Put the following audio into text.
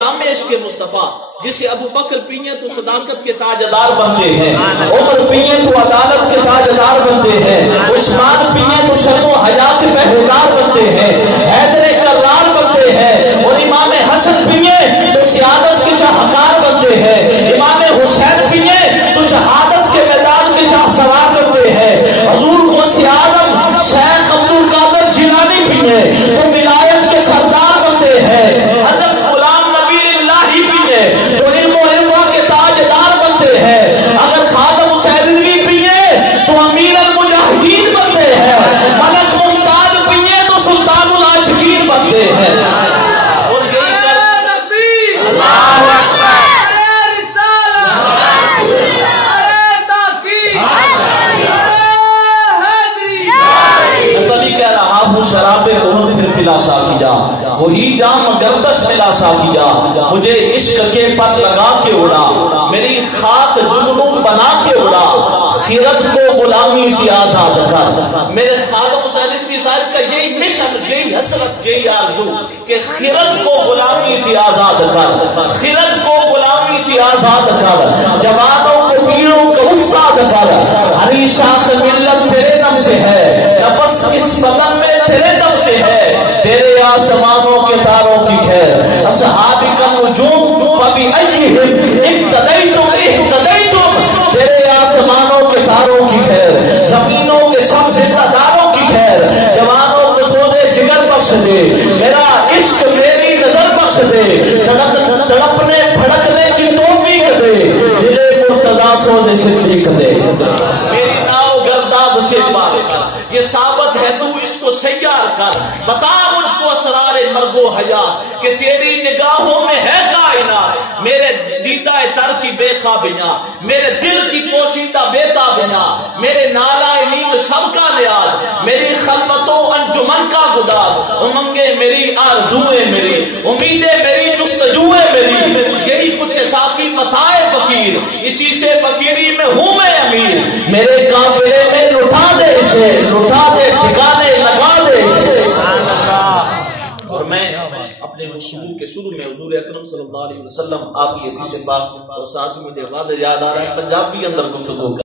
نام عشق مصطفیٰ جسے ابو بکر پیئیں تو صداقت کے تاجدار بنتے ہیں، عمر پیئیں تو عدالت کے تاجدار بنتے ہیں، عثمان پیئیں تو شرم و حیا کے پہریدار بنتے ہیں، حیدر کرار بنتے ہیں، اور امام حسن پیئیں تو سیادت کے شاہکار بنتے ہیں، امام حسین پیئیں تو شہادت کے میدان کے شاہ سوار بنتے ہیں، حضور غوث اعظم شیخ عبد القادر جیلانی پیئیں تو ولایت کے سردار بنتے ہیں، حضرت تو علم و عرفہ کے تاجدار بنتے ہیں، اگر خاتم حسین پیئے تو امیر المجاہدین بنتے ہیں، ملک ممتاز پیئے تو سلطان العاشقین بنتے ہیں۔ اور یہی کر اللہ اکبر تبھی کہہ رہا ہوں شراب کون پھر پلا ساکی جا، وہی جام گردش ملا ساکی جا، مجھے عشق کے پر لگا کے اڑا، میری خاک جگنوں بنا کے اڑا، خیرت کو غلامی سے آزاد کر۔ میرے خاتم حسین ندوی صاحب کا یہی مشن، یہی حسرت، یہی آرزو کہ خیرت کو غلامی سے آزاد کر، خیرت کو غلامی سے آزاد کر، جوانوں کو پیروں کو استاد کر، ہری شاخ ملت تیرے نم سے ہے، نفس اس بدن میں تیرے دم سے ہے، تیرے آسمانوں کے تاروں کی خیر، اصحاب کا نجوم فبی ایہم اقتدیتم اہتدیتم، تیرے آسمانوں کے تاروں کی خیر، زمینوں کے سب سے تداروں کی خیر، جوانوں کو سوزے جگر بخش دے، میرا عشق میری نظر بخش دے، تڑپنے پھڑکنے کی توفیق دے، دلے مرتضی سوزے صدیق دے، میری ناؤ گرداب سے پار کر، یہ ثابت ہے تو اس کو سیار کر، بتا مجھ کو اسرار مرگ و حیات کہ تیری نگاہوں میں ہے کائنات، میرے دیدہ تر کی بے خوابیاں، میرے دل کی پوشیدہ بے تابیاں، میرے نالہ نیم شب کا نیاز، میری خلوتوں انجمن کا گداز، امنگیں میری آرزویں میری، امیدیں میری جستجویں میری، یہی کچھ ساقی متائے فقیر، اسی سے فقیری میں ہوں میں امیر، میرے قافلے میں لٹا دے اسے، لٹا دے ٹھکانے لگا دے اسے۔ اور میں اپنے گفتگو کے شروع میں حضور اکرم صلی اللہ علیہ وسلم آپ کی حدیث پاک اور ساتھ مجھے واضح یاد آ رہا ہے پنجابی اندر گفتگو